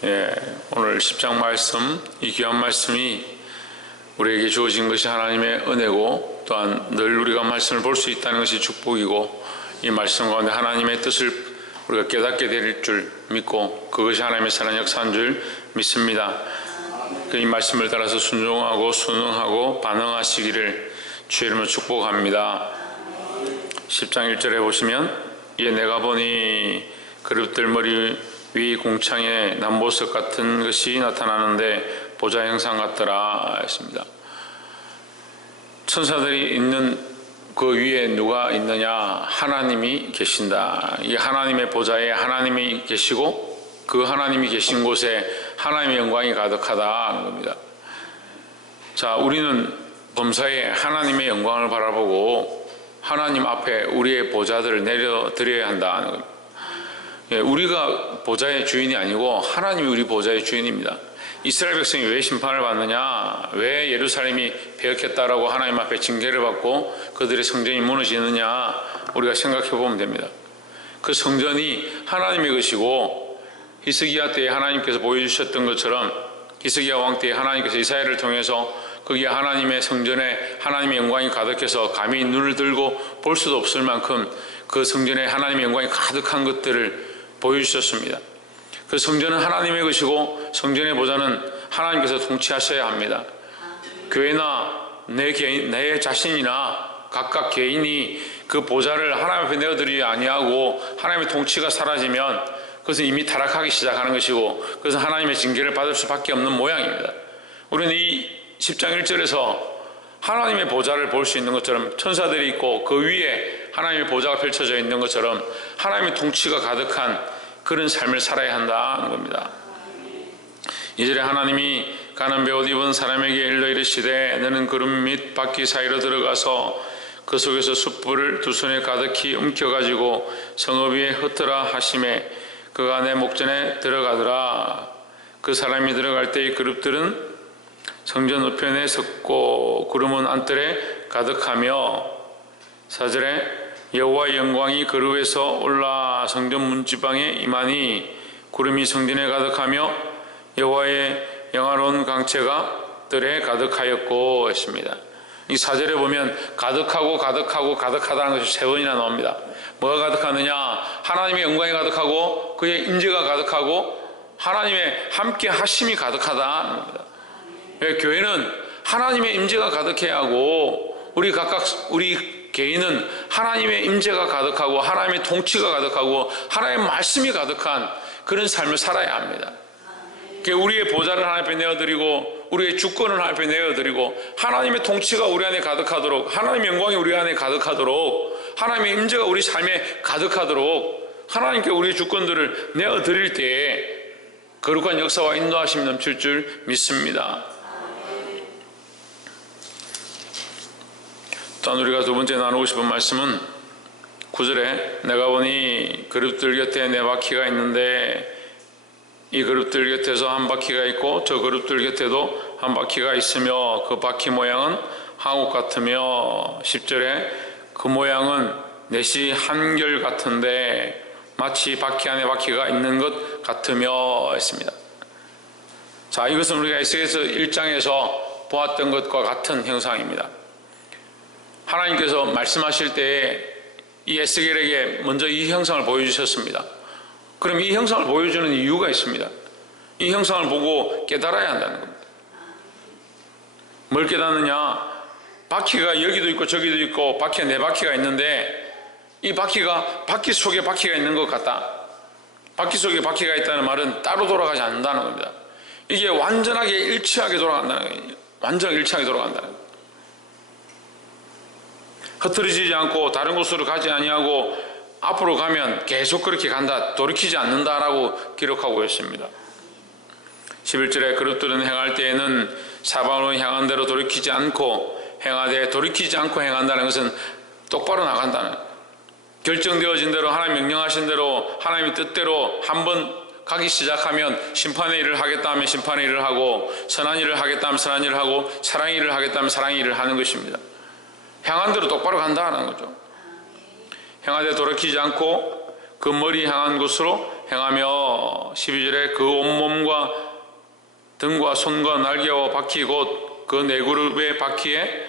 오늘 10장 말씀, 이 귀한 말씀이 우리에게 주어진 것이 하나님의 은혜고, 또한 늘 우리가 말씀을 볼 수 있다는 것이 축복이고, 이 말씀 가운데 하나님의 뜻을 우리가 깨닫게 될 줄 믿고, 그것이 하나님의 선한 역사인 줄 믿습니다. 이 말씀을 따라서 순종하고 순응하고 반응하시기를 주의 이름으로 축복합니다. 10장 1절에 보시면, 이에 내가 보니 그릇들 머리 위 공창에 남보석 같은 것이 나타나는데 보좌 형상 같더라 했습니다. 천사들이 있는 그 위에 누가 있느냐? 하나님이 계신다. 이 하나님의 보좌에 하나님이 계시고, 그 하나님이 계신 곳에 하나님의 영광이 가득하다 하는 겁니다. 자, 우리는 범사에 하나님의 영광을 바라보고 하나님 앞에 우리의 보좌들을 내려드려야 한다는 겁니다. 우리가 보좌의 주인이 아니고 하나님이 우리 보좌의 주인입니다. 이스라엘 백성이 왜 심판을 받느냐, 왜 예루살렘이 배역했다라고 하나님 앞에 징계를 받고 그들의 성전이 무너지느냐, 우리가 생각해 보면 됩니다. 그 성전이 하나님의 것이고, 히스기야 때에 하나님께서 보여주셨던 것처럼 히스기야 왕 때에 하나님께서 이사야를 통해서 거기에 하나님의 성전에 하나님의 영광이 가득해서 감히 눈을 들고 볼 수도 없을 만큼 그 성전에 하나님의 영광이 가득한 것들을 보여주셨습니다. 그 성전은 하나님의 것이고, 성전의 보좌는 하나님께서 통치하셔야 합니다. 교회나 내 자신이나 각각 개인이 그 보좌를 하나님 앞에 내어드리지 아니하고 하나님의 통치가 사라지면 그것은 이미 타락하기 시작하는 것이고, 그것은 하나님의 징계를 받을 수밖에 없는 모양입니다. 우리는 이 10장 1절에서 하나님의 보좌를 볼 수 있는 것처럼, 천사들이 있고 그 위에 하나님의 보좌가 펼쳐져 있는 것처럼 하나님의 통치가 가득한 그런 삶을 살아야 한다는 겁니다. 이절에 하나님이 가는 베옷 입은 사람에게 일러 이르시되, 너는 구름 및 바퀴 사이로 들어가서 그 속에서 숯불을 두 손에 가득히 움켜가지고 성읍 위에 흩으라 하시매, 그가 내 목전에 들어가더라. 그 사람이 들어갈 때의 그룹들은 성전 우편에 섰고 구름은 안뜰에 가득하며, 4절에 여호와의 영광이 그룹에서 올라 성전 문지방에 임하니 구름이 성전에 가득하며 여호와의 영화로운 강체가 뜰에 가득하였고 했습니다. 이 4절에 보면 가득하고 가득하고 가득하다는 것이 3번이나 나옵니다. 뭐가 가득하느냐? 하나님의 영광이 가득하고 그의 임재가 가득하고 하나님의 함께 하심이 가득하다는 겁니다. 교회는 하나님의 임재가 가득해야 하고, 우리 개인은 하나님의 임재가 가득하고 하나님의 통치가 가득하고 하나님의 말씀이 가득한 그런 삶을 살아야 합니다. 우리의 보좌를 하나님 앞에 내어드리고 우리의 주권을 하나님 앞에 내어드리고 하나님의 통치가 우리 안에 가득하도록, 하나님의 영광이 우리 안에 가득하도록, 하나님의 임재가 우리 삶에 가득하도록 하나님께 우리의 주권들을 내어드릴 때에 거룩한 역사와 인도하심이 넘칠 줄 믿습니다. 또한 우리가 두 번째 나누고 싶은 말씀은 9절에 내가 보니 그룹들 곁에 네 바퀴가 있는데, 이 그룹들 곁에서 한 바퀴가 있고 저 그룹들 곁에도 한 바퀴가 있으며 그 바퀴 모양은 항옥 같으며, 10절에 그 모양은 넷이 한결 같은데 마치 바퀴 안에 바퀴가 있는 것 같으며 했습니다. 자, 이것은 우리가 에스겔서 1장에서 보았던 것과 같은 형상입니다. 하나님께서 말씀하실 때에 이 에스겔에게 먼저 이 형상을 보여주셨습니다. 그럼 이 형상을 보여주는 이유가 있습니다. 이 형상을 보고 깨달아야 한다는 겁니다. 뭘 깨닫느냐? 바퀴가 여기도 있고 저기도 있고 바퀴에 네 바퀴가 있는데, 이 바퀴가 바퀴 속에 바퀴가 있는 것 같다. 바퀴 속에 바퀴가 있다는 말은 따로 돌아가지 않는다는 겁니다. 이게 완전하게 일치하게 돌아간다는 거예요. 완전 일치하게 돌아간다는 거예요. 흐트러지지 않고 다른 곳으로 가지 아니하고 앞으로 가면 계속 그렇게 간다, 돌이키지 않는다라고 기록하고 있습니다. 11절에 그릇들은 행할 때에는 사방으로 향한 대로 돌이키지 않고 행하되, 돌이키지 않고 행한다는 것은 똑바로 나간다는, 결정되어진 대로 하나님 명령하신 대로 하나님의 뜻대로 한번 가기 시작하면 심판의 일을 하겠다 하면 심판의 일을 하고, 선한 일을 하겠다 하면 선한 일을 하고, 사랑의 일을 하겠다 하면 사랑의 일을 하는 것입니다. 향한 대로 똑바로 간다는 거죠. 행하되 돌이키지 않고 그 머리 향한 곳으로 행하며 12절에 그 온몸과 등과 손과 날개와 바퀴 곧 그 네 그룹의 바퀴에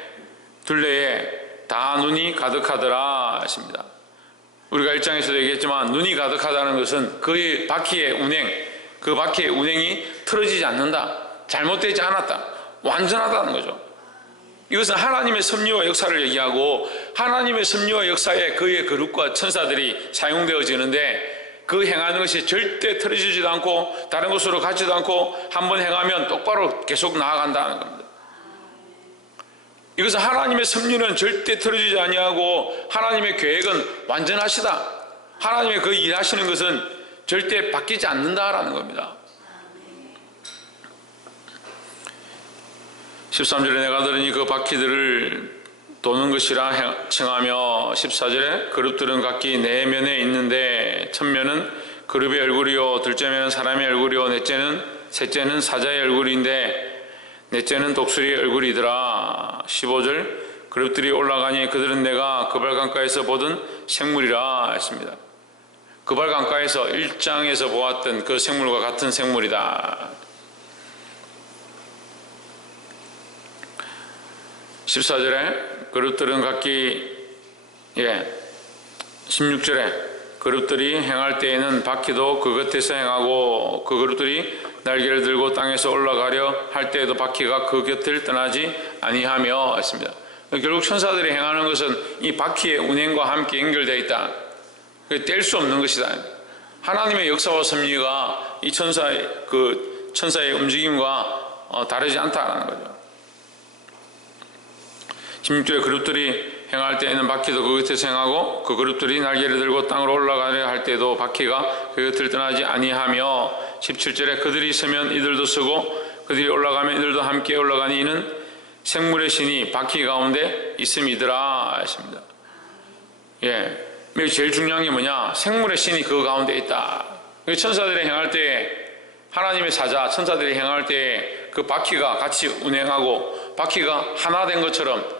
둘레에 다 눈이 가득하더라 하십니다. 우리가 1장에서도 얘기했지만 눈이 가득하다는 것은 그의 바퀴의 운행, 그 바퀴의 운행이 틀어지지 않는다, 잘못되지 않았다, 완전하다는 거죠. 이것은 하나님의 섭리와 역사를 얘기하고 하나님의 섭리와 역사에 그의 그룹과 천사들이 사용되어지는데 그 행하는 것이 절대 틀어지지도 않고 다른 곳으로 가지도 않고 한번 행하면 똑바로 계속 나아간다는 겁니다. 이것은 하나님의 섭리는 절대 틀어지지 아니하고 하나님의 계획은 완전하시다, 하나님의 그 일하시는 것은 절대 바뀌지 않는다라는 겁니다. 13절에 내가 들으니 그 바퀴들을 도는 것이라 칭하며 14절에 그룹들은 각기 네 면에 있는데 첫면은 그룹의 얼굴이요 둘째면은 사람의 얼굴이요 셋째는 사자의 얼굴인데 넷째는 독수리의 얼굴이더라. 15절 그룹들이 올라가니 그들은 내가 그발강가에서 보던 생물이라 했습니다. 그발강가에서 1장에서 보았던 그 생물과 같은 생물이다. 14절에 그룹들은 각기 16절에 그룹들이 행할 때에는 바퀴도 그 곁에서 행하고 그 그룹들이 날개를 들고 땅에서 올라가려 할 때에도 바퀴가 그 곁을 떠나지 아니하며 했습니다. 결국 천사들이 행하는 것은 이 바퀴의 운행과 함께 연결되어 있다. 뗄 수 없는 것이다. 하나님의 역사와 섭리가 이 천사의 움직임과 다르지 않다는 거죠. 16절에 그룹들이 행할 때에는 바퀴도 그 곁에서 행하고 그 그룹들이 날개를 들고 땅으로 올라가려 할 때도 바퀴가 그 곁을 떠나지 아니하며 17절에 그들이 서면 이들도 서고 그들이 올라가면 이들도 함께 올라가니 이는 생물의 신이 바퀴 가운데 있음이더라 하십니다. 제일 중요한 게 뭐냐? 생물의 신이 그 가운데 있다. 천사들이 행할 때 하나님의 사자 천사들이 행할 때 그 바퀴가 같이 운행하고 바퀴가 하나 된 것처럼,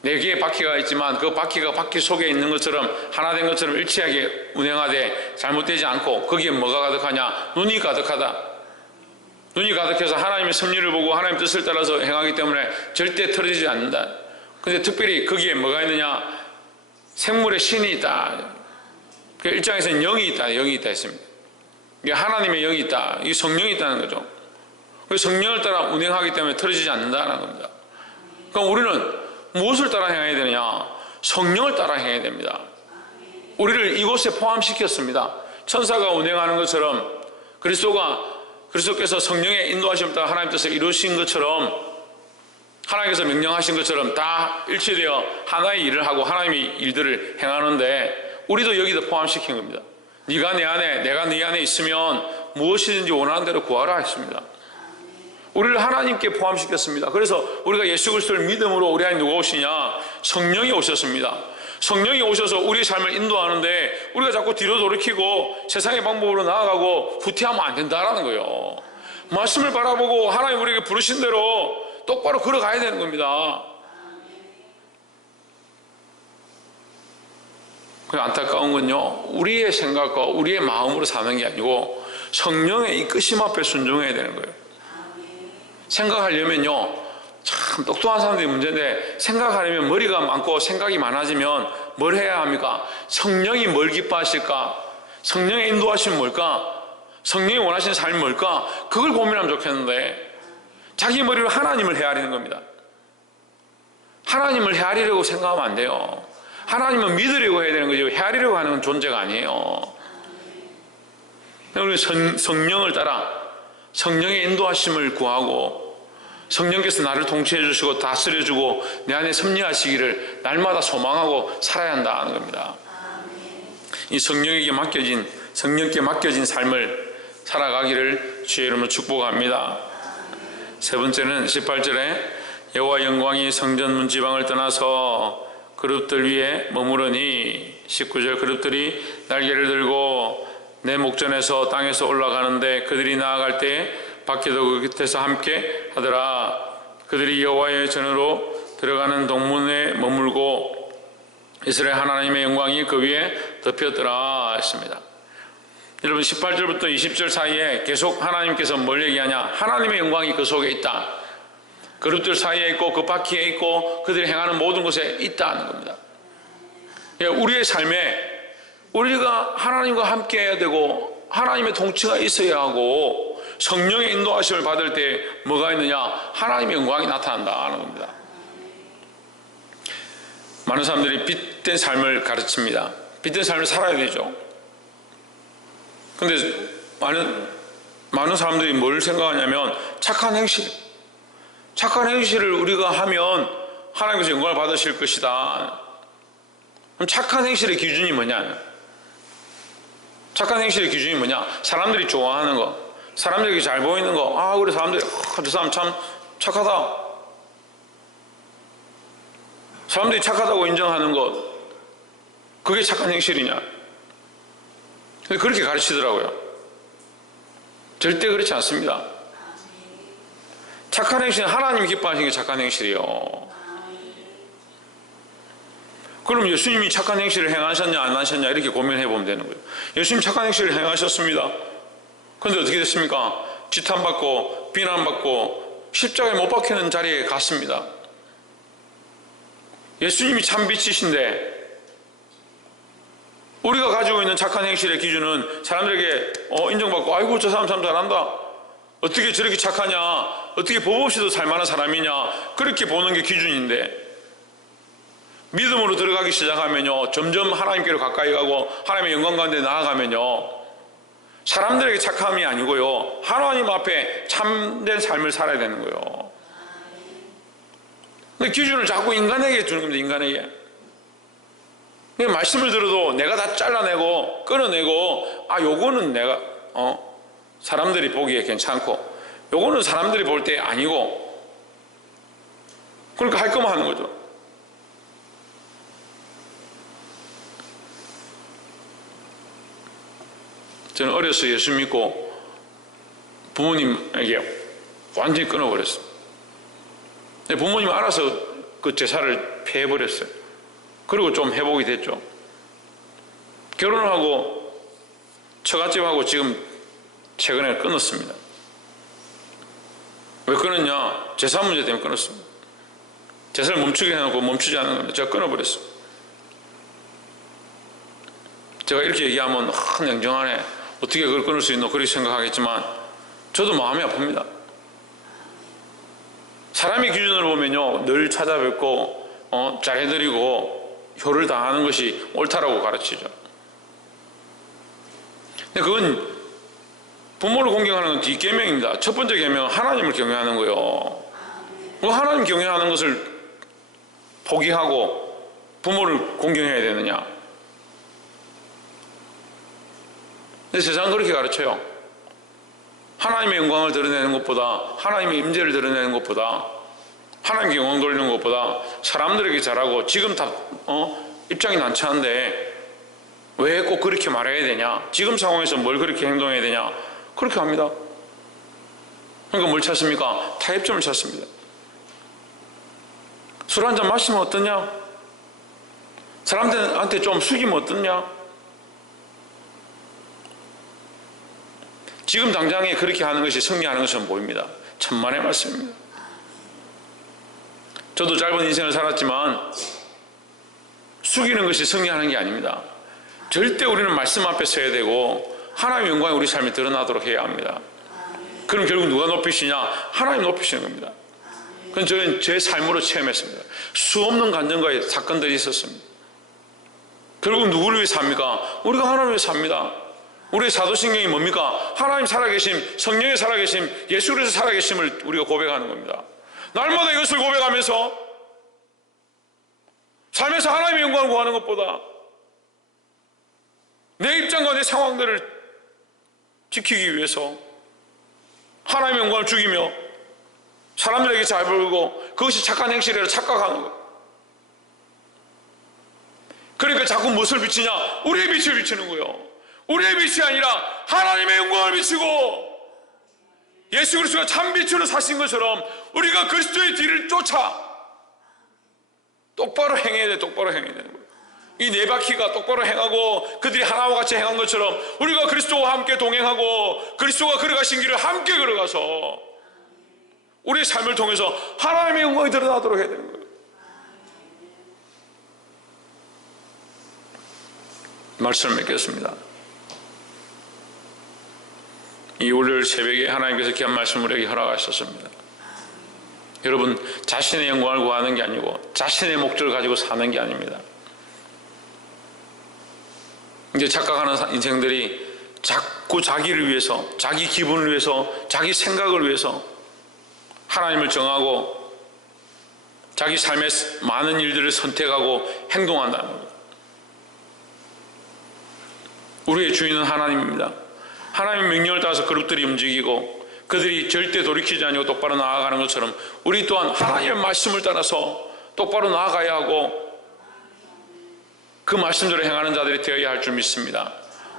네 개의 바퀴가 있지만 그 바퀴가 바퀴 속에 있는 것처럼 하나 된 것처럼 일치하게 운행하되 잘못되지 않고 거기에 뭐가 가득하냐? 눈이 가득하다. 눈이 가득해서 하나님의 섭리를 보고 하나님의 뜻을 따라서 행하기 때문에 절대 틀어지지 않는다. 근데 특별히 거기에 뭐가 있느냐? 생물의 신이 있다. 그 1장에서는 영이 있다. 영이 있다 했습니다. 이게 하나님의 영이 있다. 이게 성령이 있다는 거죠. 성령을 따라 운행하기 때문에 틀어지지 않는다는 겁니다. 그럼 우리는 무엇을 따라 행해야 되느냐? 성령을 따라 행해야 됩니다. 우리를 이곳에 포함시켰습니다. 천사가 운행하는 것처럼 그리스도께서 성령의 인도하심을 따라 하나님 뜻을 이루신 것처럼 하나님께서 명령하신 것처럼 다 일치되어 하나의 일을 하고 하나님의 일들을 행하는데 우리도 여기다 포함시킨 겁니다. 네가 내 안에 내가 네 안에 있으면 무엇이든지 원하는 대로 구하라 했습니다. 우리를 하나님께 포함시켰습니다. 그래서 우리가 예수 그리스도를 믿음으로 우리 안에 누가 오시냐? 성령이 오셨습니다. 성령이 오셔서 우리의 삶을 인도하는데 우리가 자꾸 뒤로 돌이키고 세상의 방법으로 나아가고 후퇴하면 안 된다라는 거예요. 말씀을 바라보고 하나님 우리에게 부르신 대로 똑바로 걸어가야 되는 겁니다. 안타까운 건요, 우리의 생각과 우리의 마음으로 사는 게 아니고 성령의 이끄심 앞에 순종해야 되는 거예요. 생각하려면요, 참 똑똑한 사람들이 문제인데 생각하려면 머리가 많고 생각이 많아지면 뭘 해야 합니까? 성령이 뭘 기뻐하실까? 성령의 인도하시면 뭘까? 성령이 원하시는 삶이 뭘까? 그걸 고민하면 좋겠는데 자기 머리로 하나님을 헤아리는 겁니다. 하나님을 헤아리려고 생각하면 안 돼요. 하나님은 믿으려고 해야 되는 거죠. 헤아리려고 하는 존재가 아니에요. 우리 성령을 따라 성령의 인도하심을 구하고 성령께서 나를 통치해 주시고 다스려 주고 내 안에 섭리하시기를 날마다 소망하고 살아야 한다는 겁니다. 이 성령께 맡겨진 삶을 살아가기를 주의 이름으로 축복합니다. 세 번째는 18절에 여호와 영광이 성전 문지방을 떠나서 그룹들 위에 머무르니 19절 그룹들이 날개를 들고 내 목전에서 땅에서 올라가는데 그들이 나아갈 때 바퀴도 그 곁에서 함께 하더라. 그들이 여호와의 전으로 들어가는 동문에 머물고 이스라엘 하나님의 영광이 그 위에 덮였더라 했습니다. 여러분 18절부터 20절 사이에 계속 하나님께서 뭘 얘기하냐? 하나님의 영광이 그 속에 있다. 그룹들 사이에 있고 그 바퀴에 있고 그들이 행하는 모든 곳에 있다는 겁니다. 우리의 삶에 우리가 하나님과 함께 해야 되고 하나님의 통치가 있어야 하고 성령의 인도하심을 받을 때 뭐가 있느냐? 하나님의 영광이 나타난다는 겁니다. 많은 사람들이 빛된 삶을 가르칩니다. 빛된 삶을 살아야 되죠. 근데 많은 사람들이 뭘 생각하냐면 착한 행실을 우리가 하면 하나님께서 영광을 받으실 것이다. 그럼 착한 행실의 기준이 뭐냐? 착한 행실의 기준이 뭐냐? 사람들이 좋아하는 거, 사람들에게 잘 보이는 거. 아, 그래 사람들이 저 사람 참 착하다. 사람들이 착하다고 인정하는 것, 그게 착한 행실이냐? 그렇게 가르치더라고요. 절대 그렇지 않습니다. 착한 행실은 하나님이 기뻐하시는 게 착한 행실이요. 그럼 예수님이 착한 행실을 행하셨냐 안 하셨냐 이렇게 고민해 보면 되는 거예요. 예수님 착한 행실을 행하셨습니다. 그런데 어떻게 됐습니까? 지탄받고 비난받고 십자가에 못 박히는 자리에 갔습니다. 예수님이 참 빛이신데 우리가 가지고 있는 착한 행실의 기준은 사람들에게 인정받고 아이고 저 사람 참 잘한다. 어떻게 저렇게 착하냐. 어떻게 법 없이도 살만한 사람이냐. 그렇게 보는 게 기준인데 믿음으로 들어가기 시작하면요 점점 하나님께로 가까이 가고 하나님의 영광 가운데 나아가면요 사람들에게 착함이 아니고요 하나님 앞에 참된 삶을 살아야 되는 거예요. 근데 기준을 자꾸 인간에게 주는 겁니다. 인간에게. 말씀을 들어도 내가 다 잘라내고 끊어내고 요거는 내가 사람들이 보기에 괜찮고 요거는 사람들이 볼 때 아니고 그러니까 할 거만 하는 거죠. 저는 어려서 예수 믿고 부모님에게 완전히 끊어버렸어요. 부모님이 알아서 그 제사를 폐해버렸어요. 그리고 좀 회복이 됐죠. 결혼을 하고 처갓집하고 지금 최근에 끊었습니다. 왜 끊었냐? 제사 문제 때문에 끊었습니다. 제사를 멈추게 해놓고 멈추지 않는 겁니다. 제가 끊어버렸어요. 제가 이렇게 얘기하면 냉정하네. 어떻게 그걸 끊을 수 있노? 그렇게 생각하겠지만 저도 마음이 아픕니다. 사람의 기준으로 보면요 늘 찾아뵙고 잘해드리고 효를 다하는 것이 옳다라고 가르치죠. 근데 그건 부모를 공경하는 건 뒷계명입니다. 첫 번째 계명은 하나님을 경외하는 거예요. 하나님 경외하는 것을 포기하고 부모를 공경해야 되느냐? 근데 세상은 그렇게 가르쳐요. 하나님의 영광을 드러내는 것보다 하나님의 임재를 드러내는 것보다 하나님께 영광 돌리는 것보다 사람들에게 잘하고 지금 다 입장이 난처한데 왜 꼭 그렇게 말해야 되냐? 지금 상황에서 뭘 그렇게 행동해야 되냐? 그렇게 합니다. 그러니까 뭘 찾습니까? 타협점을 찾습니다. 술 한잔 마시면 어떠냐? 사람들한테 좀 숙이면 어떠냐? 지금 당장에 그렇게 하는 것이 승리하는 것은 보입니다. 천만의 말씀입니다. 저도 짧은 인생을 살았지만 숙이는 것이 승리하는 게 아닙니다. 절대 우리는 말씀 앞에 서야 되고 하나님의 영광이 우리 삶에 드러나도록 해야 합니다. 그럼 결국 누가 높이시냐? 하나님 높이시는 겁니다. 그건 저는 제 삶으로 체험했습니다. 수없는 간증과 사건들이 있었습니다. 결국 누구를 위해 삽니까? 우리가 하나님을 위해 삽니다. 우리의 사도신경이 뭡니까? 하나님 살아계심, 성령의 살아계심, 예수 그리스도 살아계심을 우리가 고백하는 겁니다. 날마다 이것을 고백하면서 삶에서 하나님의 영광을 구하는 것보다 내 입장과 내 상황들을 지키기 위해서 하나님의 영광을 죽이며 사람들에게 잘 보이고 그것이 착한 행실이라 착각하는 거예요. 그러니까 자꾸 무엇을 비치냐? 우리의 빛을 비치는 거예요. 우리의 빛이 아니라 하나님의 영광을 비치고 예수 그리스도가 참 빛으로 사신 것처럼 우리가 그리스도의 뒤를 쫓아 똑바로 행해야 돼. 똑바로 행해야 되는 거예요. 이 네 바퀴가 똑바로 행하고 그들이 하나와 같이 행한 것처럼 우리가 그리스도와 함께 동행하고 그리스도가 걸어가신 길을 함께 걸어가서 우리의 삶을 통해서 하나님의 영광이 드러나도록 해야 되는 거예요. 말씀을 맺겠습니다. 이 월요일 새벽에 하나님께서 귀한 말씀을 우리에게 허락하셨습니다. 여러분, 자신의 영광을 구하는 게 아니고 자신의 목적을 가지고 사는 게 아닙니다. 이제 착각하는 인생들이 자꾸 자기를 위해서, 자기 기분을 위해서, 자기 생각을 위해서 하나님을 정하고 자기 삶의 많은 일들을 선택하고 행동한다는 거예요. 우리의 주인은 하나님입니다. 하나님의 명령을 따라서 그룹들이 움직이고 그들이 절대 돌이키지 않고 똑바로 나아가는 것처럼 우리 또한 하나님의 말씀을 따라서 똑바로 나아가야 하고 그 말씀대로 행하는 자들이 되어야 할 줄 믿습니다.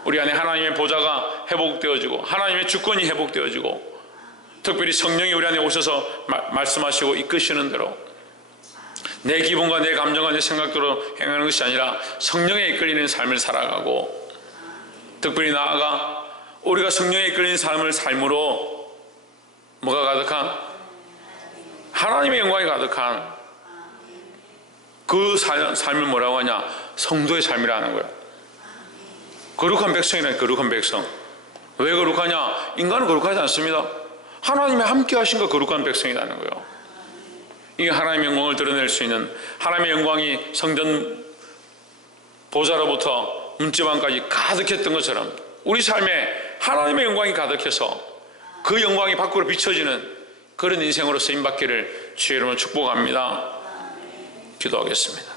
우리 안에 하나님의 보좌가 회복되어지고 하나님의 주권이 회복되어지고 특별히 성령이 우리 안에 오셔서 말씀하시고 이끄시는 대로 내 기분과 내 감정과 내 생각대로 행하는 것이 아니라 성령에 이끌리는 삶을 살아가고 특별히 나아가 우리가 성령에 이끌리는 삶을 삶으로 뭐가 가득한? 하나님의 영광이 가득한 그 삶을 뭐라고 하냐? 성도의 삶이라는 거예요. 거룩한 백성이라는 거룩한 백성. 왜 거룩하냐? 인간은 거룩하지 않습니다. 하나님의 함께 하신가 거룩한 백성이라는 거예요. 이게 하나님의 영광을 드러낼 수 있는 하나님의 영광이 성전 보좌로부터 문지방까지 가득했던 것처럼 우리 삶에 하나님의 영광이 가득해서 그 영광이 밖으로 비춰지는 그런 인생으로 쓰임받기를 주의 이름으로 축복합니다. 기도하겠습니다.